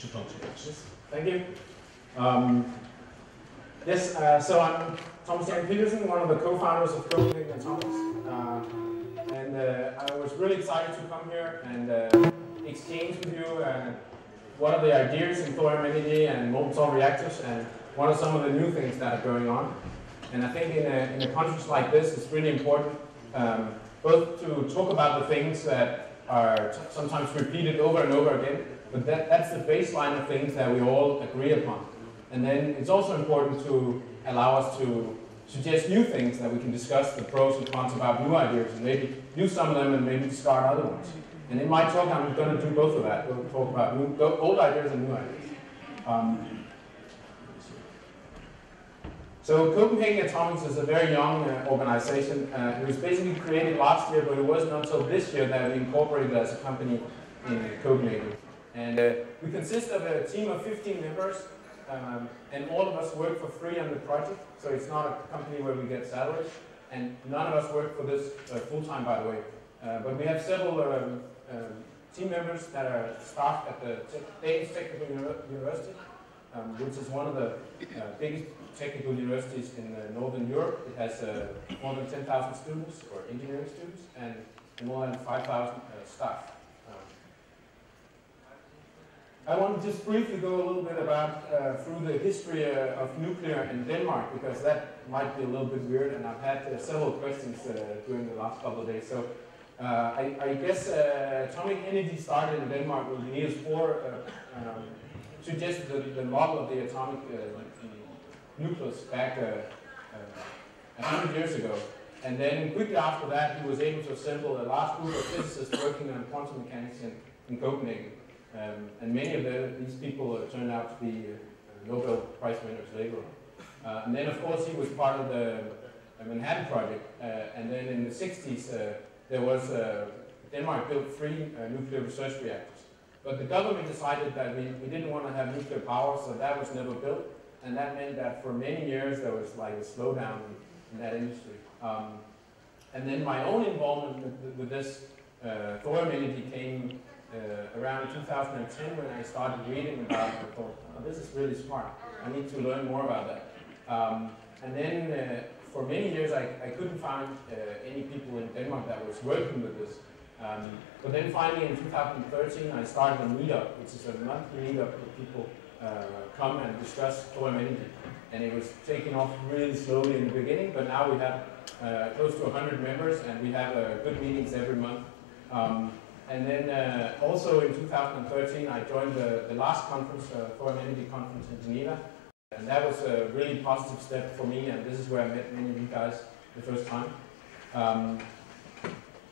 should talk to you. Yes, thank you. So I'm Thomas Pedersen, one of the co-founders of Copenhagen Atomics. And I was really excited to come here and exchange with you what are the ideas in thorium energy and molten salt reactors, and what are some of the new things that are going on. And I think in a conference like this, it's really important both to talk about the things that are sometimes repeated over and over again, but that's the baseline of things that we all agree upon. And then it's also important to allow us to suggest new things that we can discuss the pros and cons about new ideas, and maybe use some of them and maybe discard other ones. And in my talk, I'm going to do both of that. We'll talk about old ideas and new ideas. So Copenhagen Atomics is a very young organization. It was basically created last year, but it wasn't until this year that we incorporated as a company in Copenhagen. And we consist of a team of 15 members, and all of us work for free on the project. So it's not a company where we get salaries, and none of us work for this full-time, by the way. But we have several team members that are staffed at the Danish Technical University, which is one of the biggest technical universities in Northern Europe. It has more than 10,000 students, or engineering students, and more than 5,000 staff. I want to just briefly go a little bit about through the history of nuclear in Denmark, because that might be a little bit weird, and I've had several questions during the last couple of days. So I guess atomic energy started in Denmark when Niels Bohr suggested the model of the atomic nucleus back 100 years ago. And then quickly after that, he was able to assemble a large group of physicists working on quantum mechanics in Copenhagen. And many of these people turned out to be Nobel Prize winners later on. And then, of course, he was part of the Manhattan Project. And then in the 60s, there was Denmark built 3 nuclear research reactors. But the government decided that we didn't want to have nuclear power, so that was never built. And that meant that for many years there was like a slowdown in that industry. And then my own involvement with this thorium energy came around 2010 when I started reading about it. I thought, oh, this is really smart. I need to learn more about that. And then for many years I couldn't find any people in Denmark that was working with this. But then finally in 2013 I started a meetup, which is a monthly meetup where people come and discuss thorium energy. And it was taking off really slowly in the beginning, but now we have close to 100 members, and we have good meetings every month. And then also in 2013 I joined the last conference, Thorium Energy Conference in Geneva. And that was a really positive step for me, and this is where I met many of you guys the first time.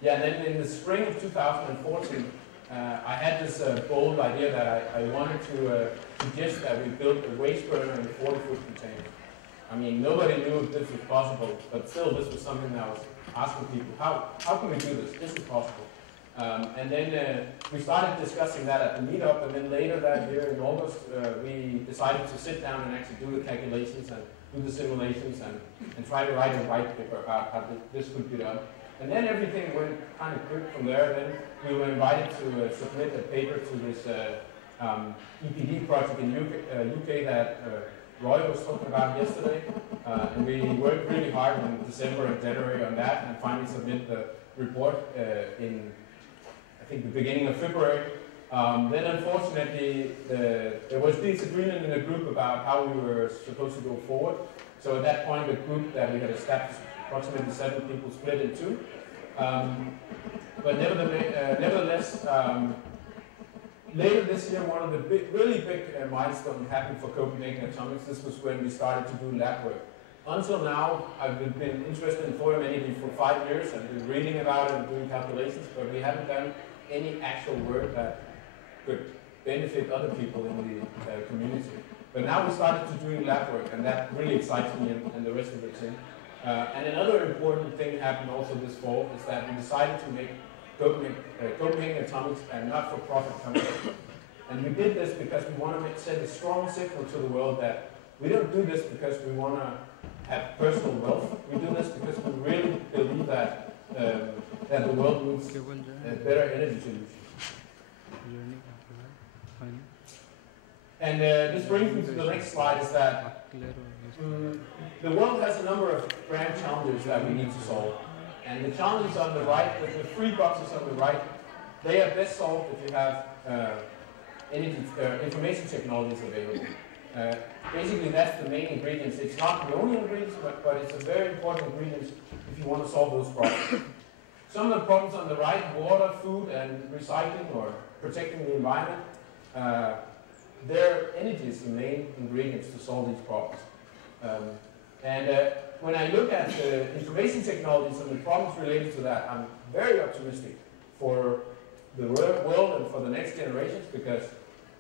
Yeah, and then in the spring of 2014, I had this bold idea that I wanted to suggest that we build a waste burner in a 40-foot container. I mean, nobody knew if this was possible, but still this was something that I was asking people, how can we do this? This is possible. And then we started discussing that at the meetup, and then later that year in August, we decided to sit down and actually do the calculations and do the simulations and try to write a white paper about how this could be done. And then everything went kind of quick from there. Then we were invited to submit a paper to this EPD project in UK that Roy was talking about yesterday. And we worked really hard in December and January on that, and finally submit the report in, I think, the beginning of February. Then unfortunately, there was disagreement in the group about how we were supposed to go forward. So at that point, the group that we had established, approximately 7 people, split in 2. But nevertheless, later this year, one of the really big milestones happened for Copenhagen Atomics. This was when we started to do lab work. Until now, I've been interested in thorium energy for 5 years. I've been reading about it and doing calculations, but we haven't done any actual work that could benefit other people in the community. But now we started to doing lab work, and that really excites me and the rest of the team. And another important thing happened also this fall is that we decided to make Copenhagen Atomics a not-for-profit company. And we did this because we want to send a strong signal to the world that we don't do this because we want to have personal wealth. We do this because we really believe that that the world needs better energy solutions. And this brings me to the next slide, is that the world has a number of grand challenges that we need to solve. And the challenges on the right, the three boxes on the right, they are best solved if you have information technologies available. Basically, that's the main ingredients. It's not the only ingredients, but it's a very important ingredient if you want to solve those problems. Some of the problems on the right, water, food, and recycling or protecting the environment, their energy is the main ingredients to solve these problems. When I look at the information technologies and the problems related to that, I'm very optimistic for the world and for the next generations, because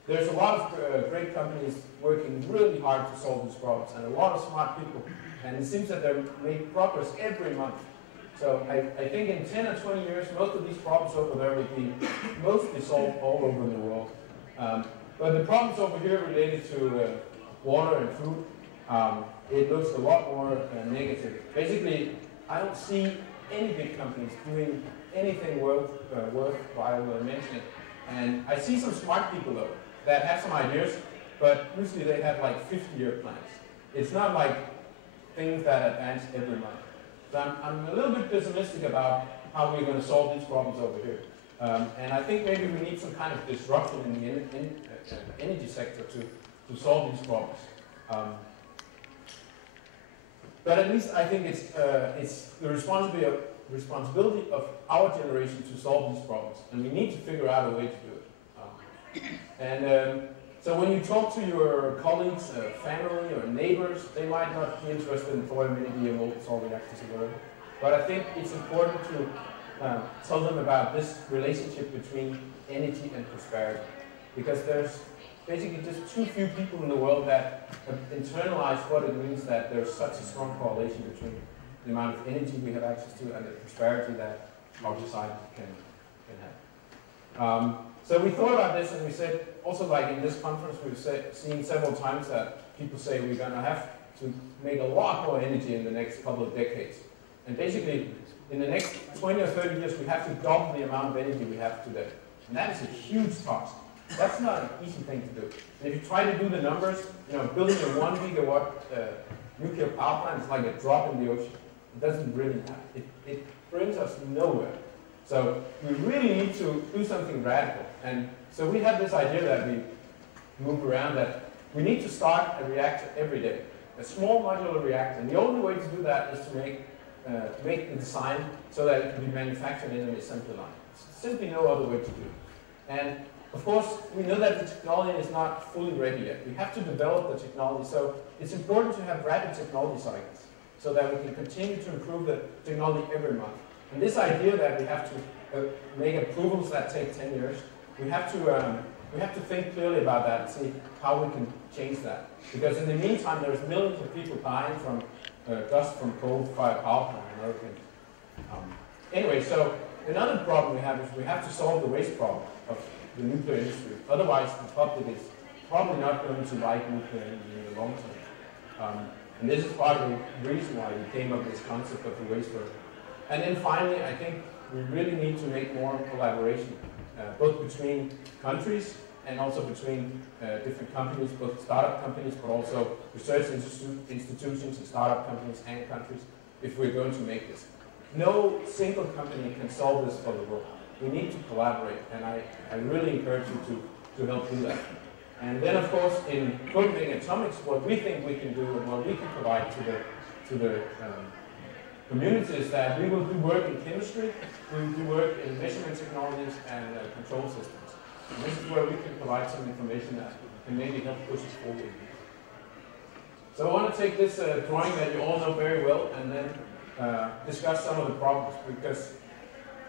there's a lot of great companies working really hard to solve these problems, and a lot of smart people, and it seems that they're making progress every month. So I think in 10 or 20 years, most of these problems over there will be mostly solved all over the world. But the problems over here related to water and food, it looks a lot more negative. Basically, I don't see any big companies doing anything worthwhile mentioning. And I see some smart people, though, that have some ideas, but usually they have like 50-year plans. It's not like things that advance every month. So I'm a little bit pessimistic about how we're going to solve these problems over here. And I think maybe we need some kind of disruption in the energy sector to solve these problems. But at least I think it's the responsibility of our generation to solve these problems, and we need to figure out a way to do it. So when you talk to your colleagues, family, or neighbors, they might not be interested in thorium energy or molten salt reactors or whatever. But I think it's important to tell them about this relationship between energy and prosperity, because there's basically just too few people in the world that have internalized what it means that there's such a strong correlation between the amount of energy we have access to and the prosperity that our society can have. So we thought about this, and we said, also like in this conference, we've seen several times that people say we're going to have to make a lot more energy in the next couple of decades. And basically, in the next 20 or 30 years, we have to double the amount of energy we have today. And that is a huge task. That's not an easy thing to do. And if you try to do the numbers, building a 1 gigawatt nuclear power plant is like a drop in the ocean. It doesn't really happen. It brings us nowhere. So we really need to do something radical. And so we have this idea that we move around, that we need to start a reactor every day, a small modular reactor. And the only way to do that is to make the design so that it can be manufactured in an assembly line. There's simply no other way to do it. And of course, we know that the technology is not fully ready yet. We have to develop the technology, so it's important to have rapid technology cycles so that we can continue to improve the technology every month. And this idea that we have to make approvals that take 10 years, we have to think clearly about that and see how we can change that. Because in the meantime, there's millions of people dying from dust from coal-fired power plant and other things. Anyway, so another problem we have is we have to solve the waste problem of the nuclear industry. Otherwise, the public is probably not going to like nuclear energy in the long term. And this is part of the reason why we came up with this concept of the waste burner. And then finally, I think we really need to make more collaboration, both between countries and also between different companies, both startup companies, but also research institutions and startup companies and countries, if we're going to make this. No single company can solve this for the world. We need to collaborate, and I really encourage you to help do that. And then, of course, in Copenhagen Atomics, what we think we can do and what we can provide to the community is that we will do work in chemistry, we will do work in measurement technologies and control systems. And this is where we can provide some information that can maybe help push us forward. So I want to take this drawing that you all know very well and then discuss some of the problems, because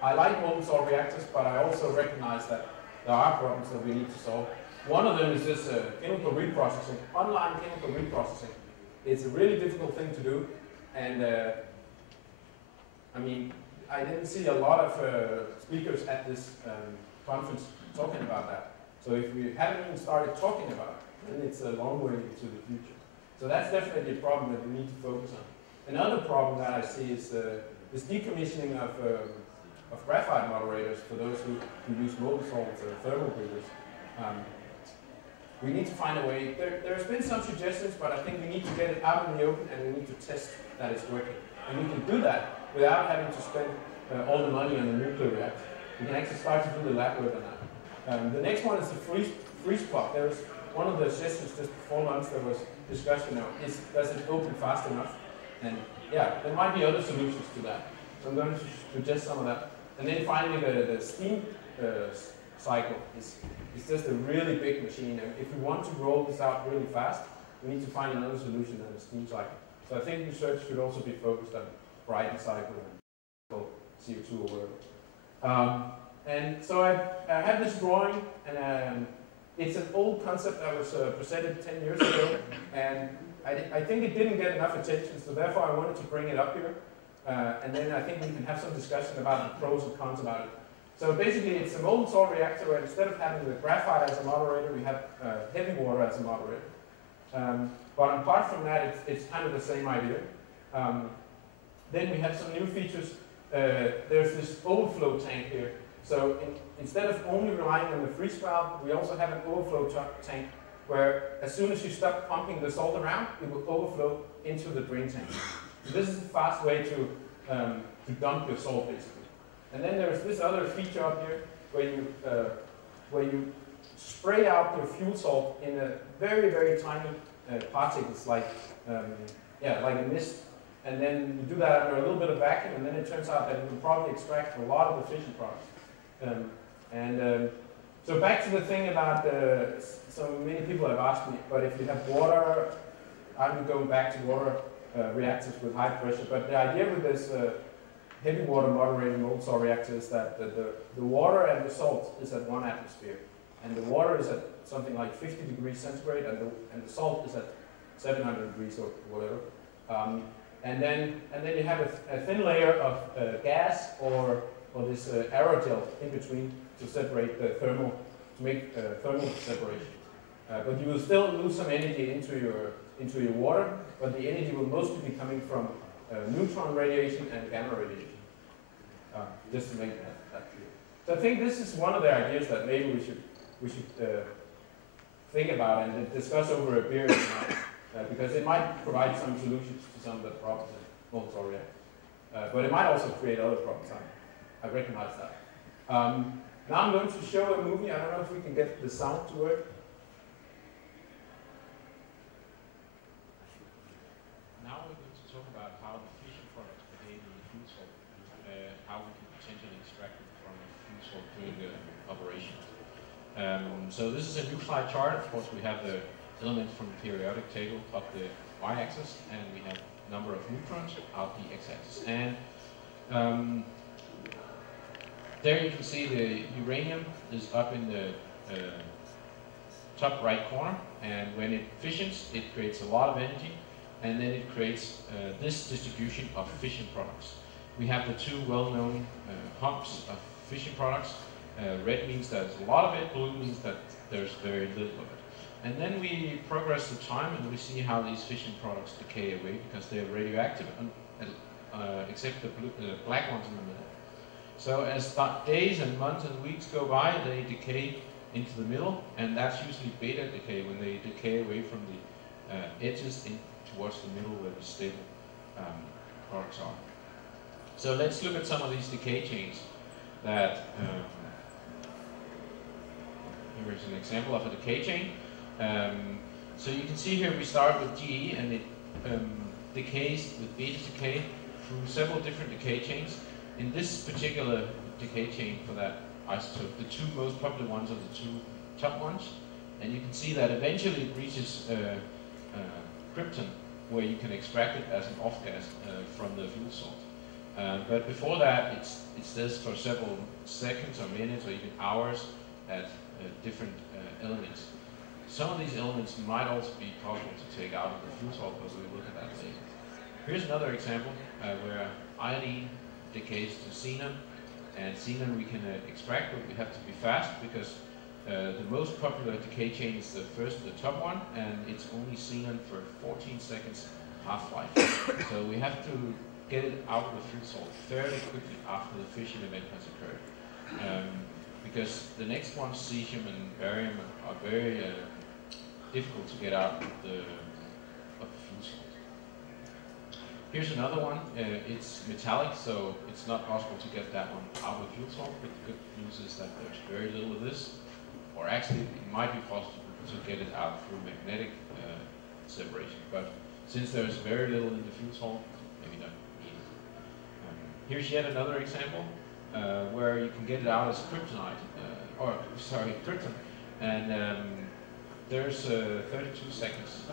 I like molten salt reactors, but I also recognize that there are problems that we need to solve. One of them is this chemical reprocessing, online chemical reprocessing. It's a really difficult thing to do, and I mean, I didn't see a lot of speakers at this conference talking about that. So if we haven't even started talking about it, then it's a long way into the future. So that's definitely a problem that we need to focus on. Another problem that I see is this decommissioning of graphite moderators for those who use molten salt or thermal breeders. we need to find a way. There's been some suggestions, but I think we need to get it out in the open and we need to test that it's working. And we can do that without having to spend all the money on the nuclear reactor. We can actually start to do the lab work on that. The next one is the freeze plug. There was one of the sessions just before lunch there was discussion of does it open fast enough? And yeah, there might be other solutions to that. So I'm going to suggest some of that. And then finally the steam cycle is just a really big machine. And if we want to roll this out really fast, we need to find another solution than the steam cycle. So I think research should also be focused on Brayton cycle and CO2 or whatever. And so I had this drawing, and it's an old concept that was presented 10 years ago, and I think it didn't get enough attention, so therefore I wanted to bring it up here. And then I think we can have some discussion about the pros and cons about it. So basically it's a molten salt reactor where instead of having the graphite as a moderator, we have heavy water as a moderator. But apart from that, it's kind of the same idea. Then we have some new features. There's this overflow tank here. So instead of only relying on the freeze valve, we also have an overflow tank where as soon as you stop pumping the salt around, it will overflow into the drain tank. So this is a fast way to dump your salt, basically. And then there's this other feature up here where you spray out your fuel salt in a very, very tiny particles, like a mist. And then you do that under a little bit of vacuum, and then it turns out that it will probably extract a lot of the fission products. So back to the thing about, so many people have asked me, but if you have water, I'm going back to water reactors with high pressure. But the idea with this heavy water moderated molten salt reactor is that the water and the salt is at 1 atmosphere. And the water is at something like 50 degrees centigrade, and the salt is at 700 degrees or whatever. And then you have a thin layer of gas or this aerogel in between to separate the thermal, to make thermal separation. But you will still lose some energy into your water, but the energy will mostly be coming from neutron radiation and gamma radiation. Just to make that clear. So I think this is one of the ideas that maybe we should think about and discuss over a beer because it might provide some solutions to some of the problems in molten salt reactors. But it might also create other problems. I recognize that. Now I'm going to show a movie. I don't know if we can get the sound to work. Now we're going to talk about how the fission products behave in the fuel salt, how we can potentially extract it from the fuel salt during the operation. So this is a nuclide chart. Of course, we have the elements from the periodic table up the y-axis, and we have number of neutrons out the x-axis. And there you can see the uranium is up in the top right corner, and when it fissions, it creates a lot of energy, and then it creates this distribution of fission products. We have the two well-known humps of fission products. Red means there's a lot of it, blue means that there's very little of it. And then we progress the time and we see how these fission products decay away because they're radioactive, except the black ones in the middle. So as days and months and weeks go by, they decay into the middle, and that's usually beta decay when they decay away from the edges in towards the middle where the stable products are. So let's look at some of these decay chains that here's an example of a decay chain. So you can see here we start with GE, and it decays with beta decay through several different decay chains. In this particular decay chain for that isotope, the two most popular ones are the two top ones, and you can see that eventually it reaches krypton, where you can extract it as an off gas from the fuel salt. But before that, it stays for several seconds or minutes or even hours at different elements. Some of these elements might also be possible to take out of the fuel salt, but we'll look at that later. Here's another example where iodine decays to xenon, and xenon we can extract, but we have to be fast because the most popular decay chain is the top one, and it's only xenon for 14 seconds half-life. So we have to get it out of the fuel salt fairly quickly after the fission event has occurred. Because the next ones, cesium and barium, are very difficult to get out of the fuel salt. Here's another one. It's metallic, so it's not possible to get that one out of fuel salt, but the good news is that there's very little of this, or actually it might be possible to get it out through magnetic separation, but since there's very little in the fuel salt, maybe not needed. Here's yet another example where you can get it out as kryptonite, krypton, and there's 32 seconds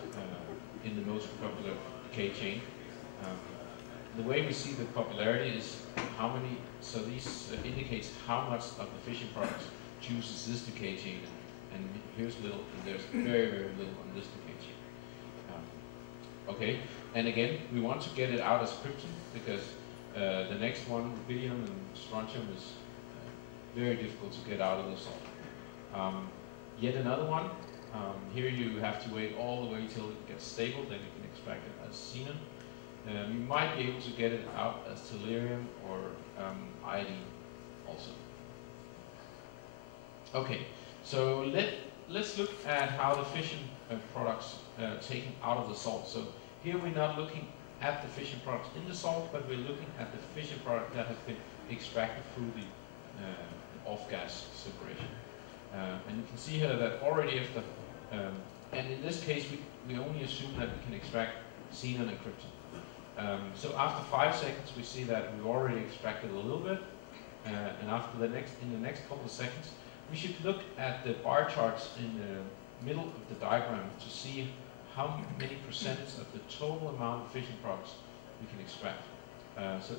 in the most popular decay chain. The way we see the popularity is how many, so these indicates how much of the fission products chooses this decay chain, and here's little, and there's very, very little on this decay chain. Okay, and again, we want to get it out as krypton because the next one, rubidium and strontium, is very difficult to get out of the salt. Yet another one, here you have to wait all the way till it gets stable, then you can extract it as xenon. You might be able to get it out as tellurium or iodine also. Okay, so let's look at how the fission products taken out of the salt. So here we're not looking at the fission products in the salt, but we're looking at the fission product that has been extracted through the off-gas separation. And you can see here that already after, and in this case we only assume that we can extract xenon and krypton. So after 5 seconds we see that we've already extracted a little bit, and after in the next couple of seconds we should look at the bar charts in the middle of the diagram to see how many percentage of the total amount of fission products we can extract. So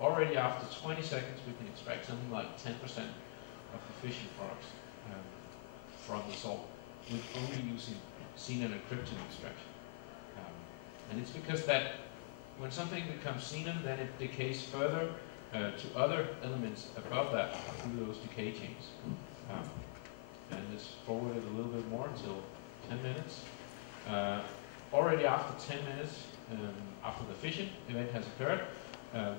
already after 20 seconds we can extract something like 10% of the fission products from the salt with only using xenon and krypton extraction. And it's because that when something becomes xenon, then it decays further to other elements above that through those decay chains. And let's forward it a little bit more until 10 minutes. Already after 10 minutes, after the fission event has occurred,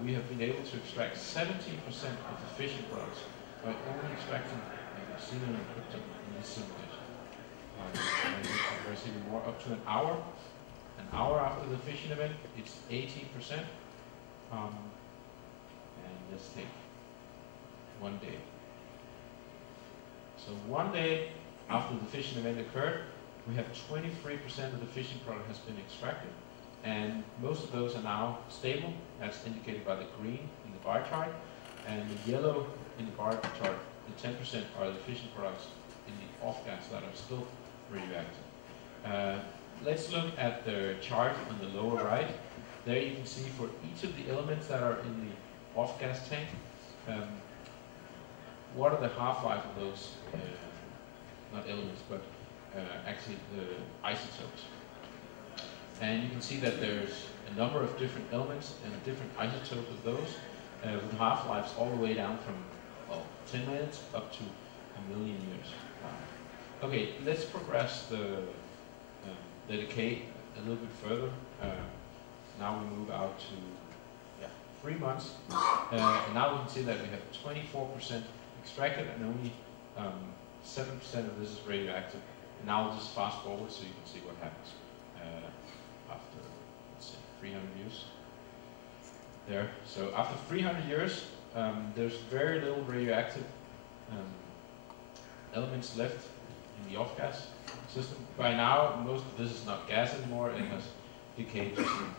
we have been able to extract 70% of the fission products by only extracting xenon and krypton in this simulation. And we can progress even more up to an hour. An hour after the fission event, it's 18%. And let's take 1 day. So 1 day after the fission event occurred, we have 23% of the fission product has been extracted, and most of those are now stable, as indicated by the green in the bar chart, and the yellow in the bar chart, the 10% are the fission products in the off-gas that are still radioactive. Let's look at the chart on the lower right. There you can see for each of the elements that are in the off-gas tank, what are the half-life of those, not elements, but actually the isotopes. And you can see that there's a number of different elements and a different isotope of those with half-lives all the way down from 10 minutes up to 1,000,000 years. Okay, let's progress the decay a little bit further. Now we move out to 3 months. And now we can see that we have 24% extracted and only 7% of this is radioactive. And now we'll just fast forward so you can see what happens after, let's say, 300 years. There. So after 300 years, there's very little radioactive elements left in the off-gas system. By now, most of this is not gas anymore. It has decayed to some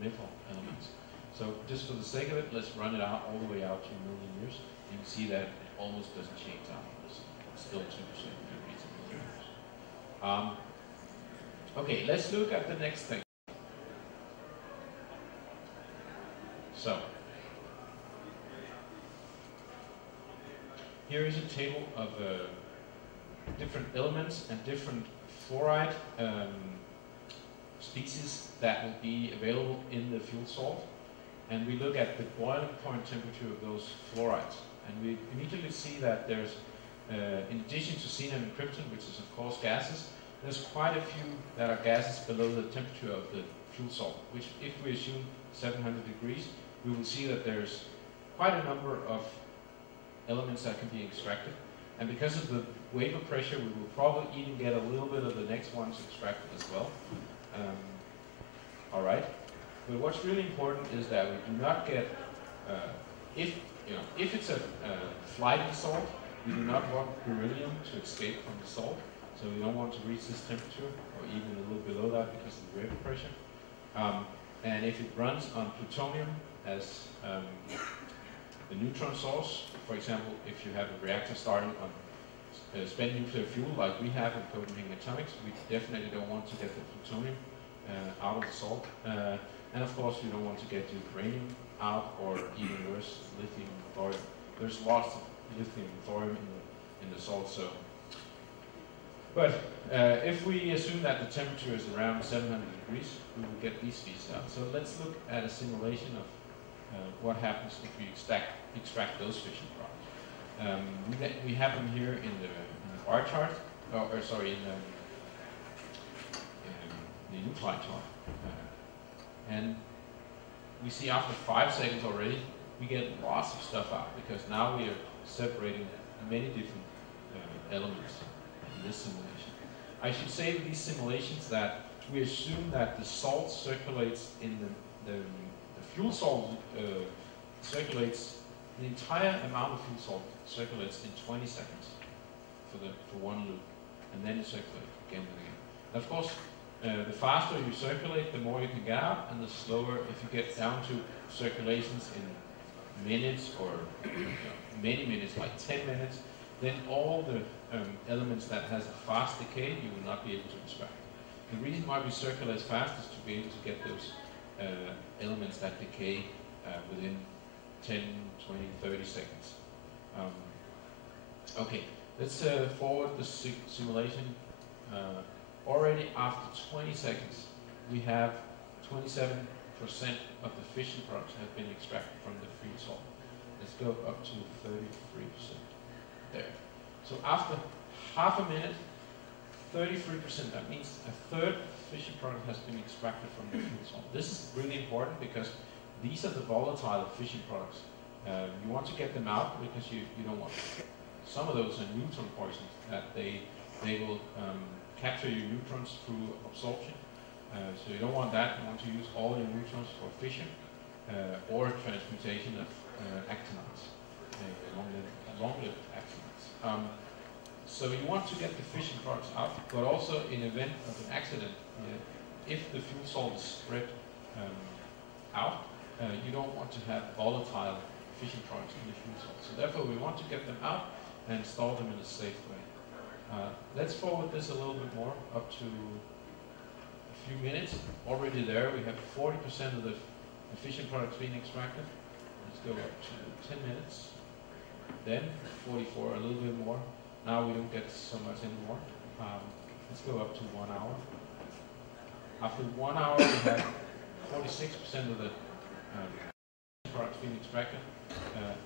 metal elements. So just for the sake of it, let's run it out all the way out to 1,000,000 years. You can see that it almost doesn't change out of this. It's still 2% degrees in 1,000,000 years. Okay, let's look at the next thing. So, here is a table of different elements and different fluoride species that will be available in the fuel salt. And we look at the boiling point temperature of those fluorides. And we immediately see that there's, in addition to xenon and krypton, which is of course gases, there's quite a few that are gases below the temperature of the fuel salt, which if we assume 700 degrees, we will see that there's quite a number of elements that can be extracted. And because of the vapor pressure, we will probably even get a little bit of the next ones extracted as well. Alright, but what's really important is that we do not get, if it's a flighting salt, we do not want beryllium to escape from the salt, so we don't want to reach this temperature, or even a little below that because of the vapor pressure. And if it runs on plutonium as the neutron source, for example, if you have a reactor starting on spent nuclear fuel like we have in Copenhagen Atomics, we definitely don't want to get the plutonium out of the salt. And of course, we don't want to get the uranium out, or even worse, lithium, thorium. There's lots of lithium and thorium in the salt, so. But if we assume that the temperature is around 700 degrees, we will get these speeds out. So let's look at a simulation of what happens if we extract those fission products. We have them here in the bar chart, in the nuclide chart. And we see after 5 seconds already, we get lots of stuff out, because now we are separating many different elements in this simulation. I should say with these simulations that we assume that the salt circulates in the fuel salt circulates, the entire amount of fuel salt circulates in 20 seconds for one loop, and then it circulates again and again. And of course, the faster you circulate, the more you can get out, and the slower, if you get down to circulations in minutes or many minutes, like 10 minutes, then all the elements that has a fast decay, you will not be able to extract. The reason why we circulate fast is to be able to get those elements that decay within 10, 20, 30 seconds. Okay, let's forward the simulation. Already after 20 seconds, we have 27% of the fission products have been extracted from the free salt. Let's go up to 33% there. So after half a minute, 33%, that means a third fission product has been extracted from the fuel salt. This is really important because these are the volatile fission products. You want to get them out because you don't want them. Some of those are neutron poisons that they will capture your neutrons through absorption. So you don't want that. You want to use all your neutrons for fission or transmutation of actinides, long-lived actinides. So you want to get the fission products out, but also in event of an accident, if the fuel salt is spread out, you don't want to have volatile fission products in the fuel salt. So therefore we want to get them out and store them in a safe way. Let's forward this a little bit more, up to a few minutes. Already there, we have 40% of the fission products being extracted. Let's go up to 10 minutes. Then 44, a little bit more. Now we don't get so much anymore. Let's go up to 1 hour. After 1 hour, we have 46% of the products being extracted.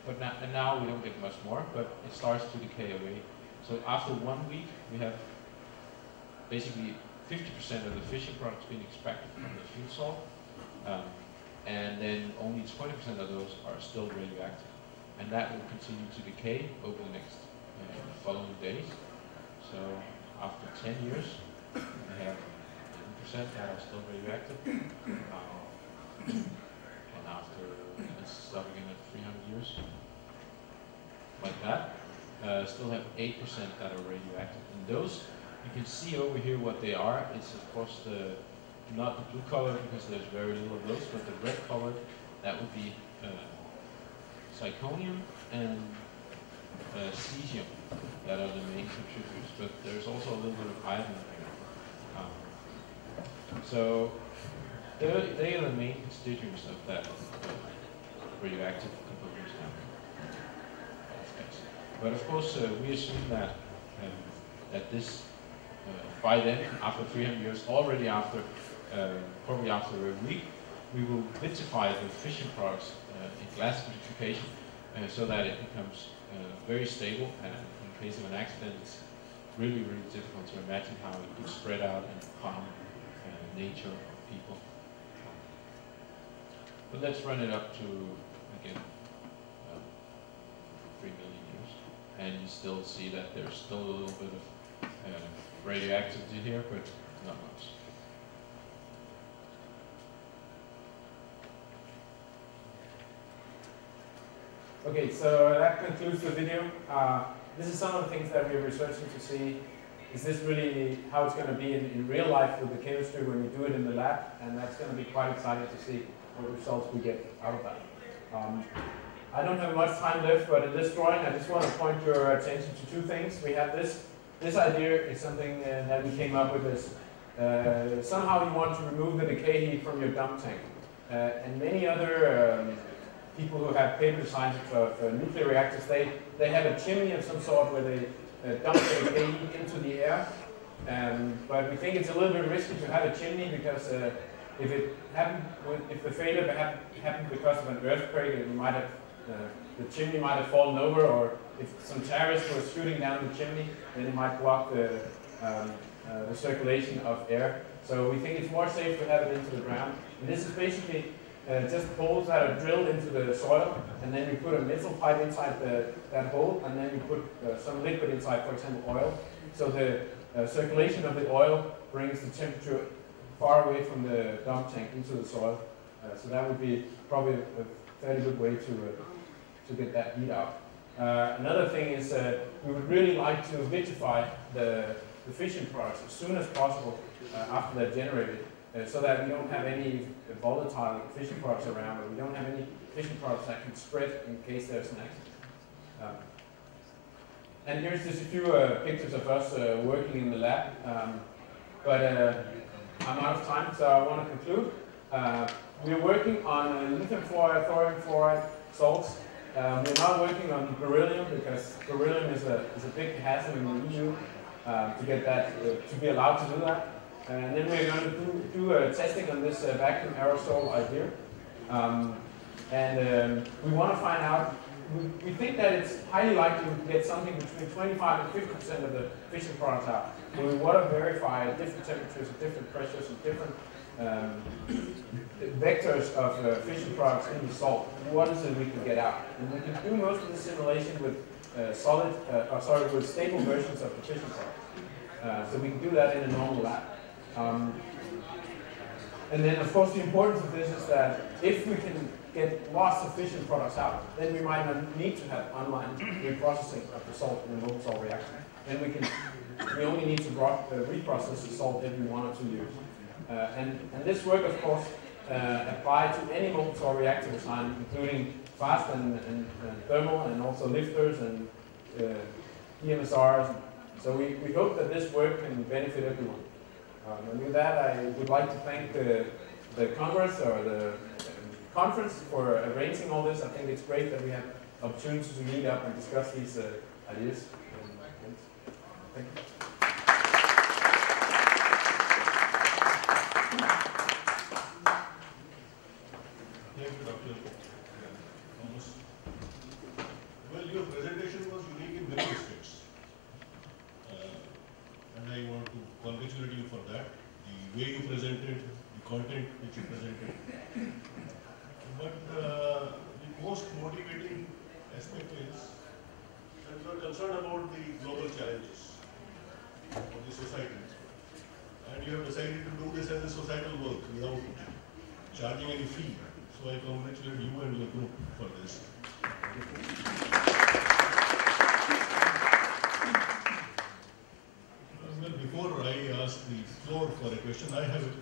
But now we don't get much more, but it starts to decay away. So after 1 week, we have basically 50% of the fission products being extracted from the fuel salt, and then only 20% of those are still radioactive. And that will continue to decay over the next following days. So after 10 years, we have 10% that are still radioactive. And after, let's start again at 300 years, like that. Still have 8% that are radioactive. And those, you can see over here what they are. It's of course not the blue color because there's very little of those, but the red color, that would be zirconium and cesium that are the main contributors. But there's also a little bit of iron here. So they are the main constituents of that radioactive components. But of course, we assume that this, by then, after 300 years, already after, probably after a week, we will vitrify the fission products in glass vitrification so that it becomes very stable, and in case of an accident, it's really, really difficult to imagine how it could spread out and harm nature or people. But let's run it up to, again, 3 million years. and you still see that there's still a little bit of radioactivity here, but not much. Okay, so that concludes the video. This is some of the things that we're researching to see. Is this really how it's going to be in real life with the chemistry when we do it in the lab? And that's going to be quite exciting to see what results we get out of that. I don't have much time left, but in this drawing, I just want to point your attention to two things. We have this idea is something that we came up with. Somehow you want to remove the decay heat from your dump tank. And many other people who have paper designs of nuclear reactors, they have a chimney of some sort where they dump the decay heat into the air. But we think it's a little bit risky to have a chimney because if the failure happened because of an earthquake, the chimney might have fallen over, or if some terrorists were shooting down the chimney, then it might block the circulation of air. So we think it's more safe to have it into the ground. And this is basically just holes that are drilled into the soil, and then you put a metal pipe inside that hole, and then you put some liquid inside, for example, oil. So the circulation of the oil brings the temperature far away from the dump tank into the soil. So that would be probably a fairly good way to get that heat out. Another thing is we would really like to vitrify the fission products as soon as possible after they're generated, so that we don't have any volatile fission products around, or we don't have any fission products that can spread in case there's an accident. And here's just a few pictures of us working in the lab. I'm out of time, so I want to conclude. We're working on lithium fluoride, thorium fluoride salts. We're not working on beryllium because beryllium is a big hazard in the EU to get that to be allowed to do that. And then we're going to do testing on this vacuum aerosol idea. We want to find out. We think that it's highly likely we can get something between 25 and 50% of the fission products out. So we want to verify at different temperatures, at different pressures, and different vectors of fission products in the salt. What is it we can get out? And we can do most of the simulation with with stable versions of the fission products. So we can do that in a normal lab. And then, of course, the importance of this is that if we can get lots of fission products out, then we might not need to have online reprocessing of the salt in a molten salt reactor. Then we only need to reprocess the salt every 1 or 2 years. And this work, of course, applies to any molten salt reactor design, including fast and thermal, and also lifters and EMSRs. So we hope that this work can benefit everyone. And with that, I would like to thank the Congress or the conference for arranging all this. I think it's great that we have opportunities to meet up and discuss these ideas. Thank you. Thank you, Dr. Thomas. Well, your presentation was unique in many respects. And I want to congratulate you for that. The way you presented, the content which you presented. But the most motivating aspect is that you are concerned about the global challenges of the society. And you have decided to do this as a societal work without charging any fee. So I congratulate you and your group for this. Well, before I ask the floor for a question, I have a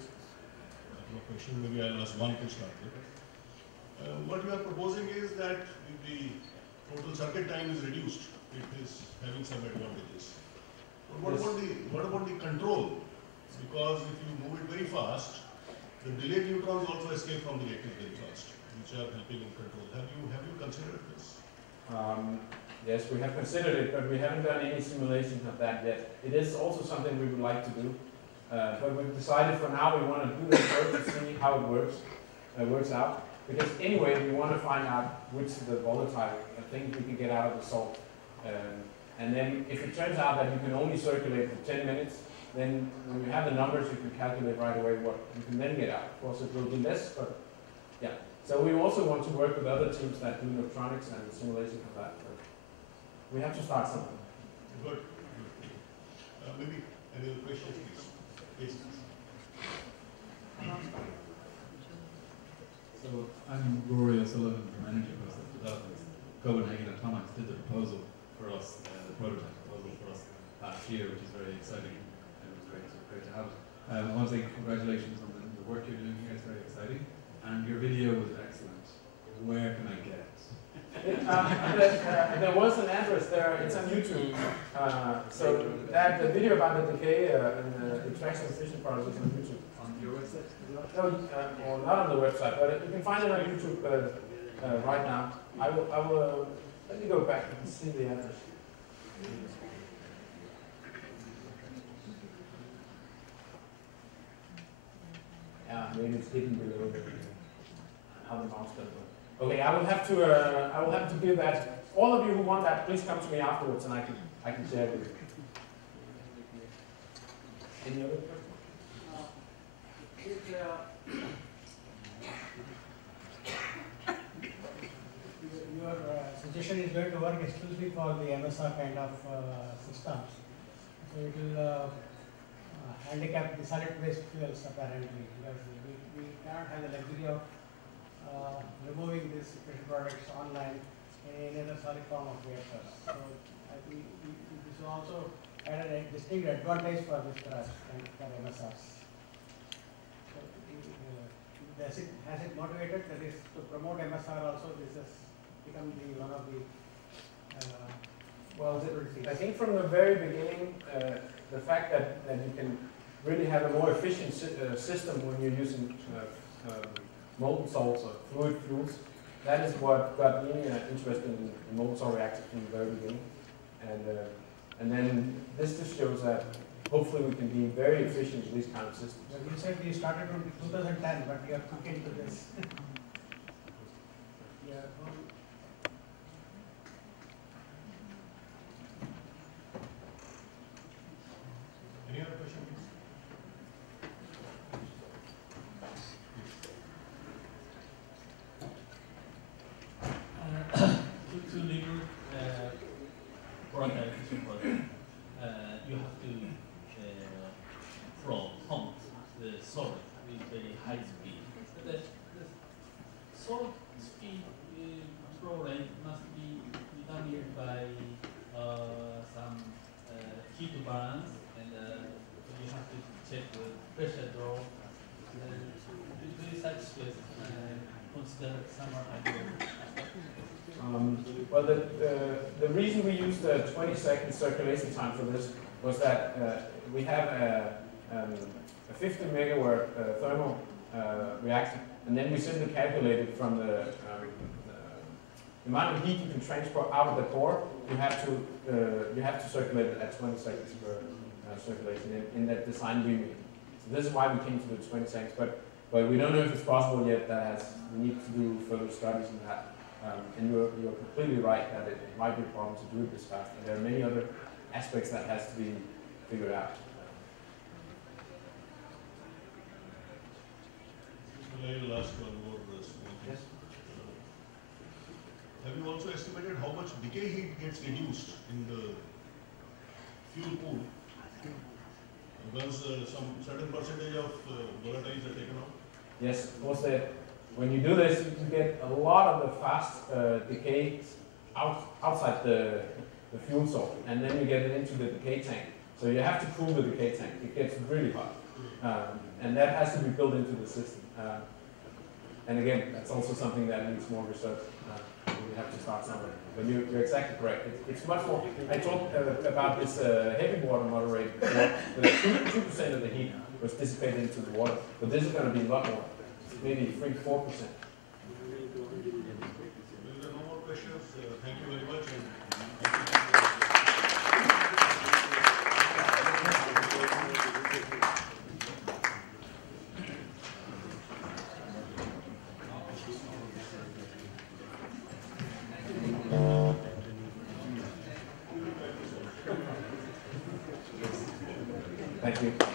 couple of questions. Maybe I'll ask one to start with. What you are proposing is that if the total circuit time is reduced, it is having some advantages. But what about the control? Because if you move it very fast, the delayed neutrons also escape from the reactor very fast, which are helping in control. Have you considered this? Yes, we have considered it, but we haven't done any simulations of that yet. It is also something we would like to do, but we've decided for now we want to do this work to see how it works out. Because anyway, we want to find out which of the volatile things we can get out of the salt. And then if it turns out that you can only circulate for 10 minutes, then when you have the numbers, you can calculate right away what you can then get out. Of course, it will be less, but yeah. So we also want to work with other teams that do neutronics and the simulation of that. But we have to start something. Good. Maybe any other questions, please? Yes. So I'm Rory O'Sullivan from Energy Process Developers. Copenhagen Atomics did the proposal for us, the prototype proposal for us last year, which is very exciting, and it was great to have it. I want to say congratulations on the work you're doing here, it's very exciting, and your video was excellent. Where can I get it? There was an address there, it's on YouTube. So that the video about the decay and the extraction and fission process is on YouTube. On your website? No, or not on the website, but you can find it on YouTube right now. I will let me go back and see the address. Yeah, maybe it's hidden below how the mouse does it. Okay, I will have to give that. All of you who want that, please come to me afterwards, and I can share with you. Any other questions? Your suggestion is going to work exclusively for the MSR kind of systems. So it will handicap the solid waste fuels apparently, because we cannot have the luxury of removing these fission products online in any other solid form of reactors. So I think this will also add a distinct advantage for this for MSRs. Has it motivated, that is, to promote MSR also? This has become one of the well, I think from the very beginning, the fact that you can really have a more efficient system when you're using molten salts or fluid fuels, that is what got me interested in molten salt reactors from the very beginning. And then this just shows that hopefully we can be very efficient with these kind of systems. Well, you said you started in 2010, but you are quick into this. Yeah. Any other question, please? To enable product efficient product, you have to from pump the solid with very high speed. The solid speed flow rate must be determined by some heat balance, and you have to check the pressure drop. Do you such consider summer ideal? Well, the reason we used the 20-second circulation time for this was that we have a 50 megawatt thermal reactor, and then we simply calculated from the amount of heat you can transport out of the core. You have to circulate it at 20 seconds per circulation in that design we made. So this is why we came to the 20 seconds, but we don't know if it's possible yet. We need to do further studies on that. And you're completely right that it might be a problem to do it this fast. And there are many other aspects that has to be figured out. I'll ask one more small thing. Yes. Have you also estimated how much decay heat gets reduced in the fuel pool once some certain percentage of volatiles are taken out? Yes, of course. When you do this, you get a lot of the fast decay outside the fuel salt, and then you get it into the decay tank. So you have to cool the decay tank. It gets really hot, and that has to be built into the system. And again, that's also something that needs more research. We have to start somewhere. But you're exactly correct. It's much more. I talked about this heavy water moderator. The 2% of the heat was dissipated into the water, but this is going to be a lot more. Maybe 3–4%. There are no more questions. Thank you very much. Thank you.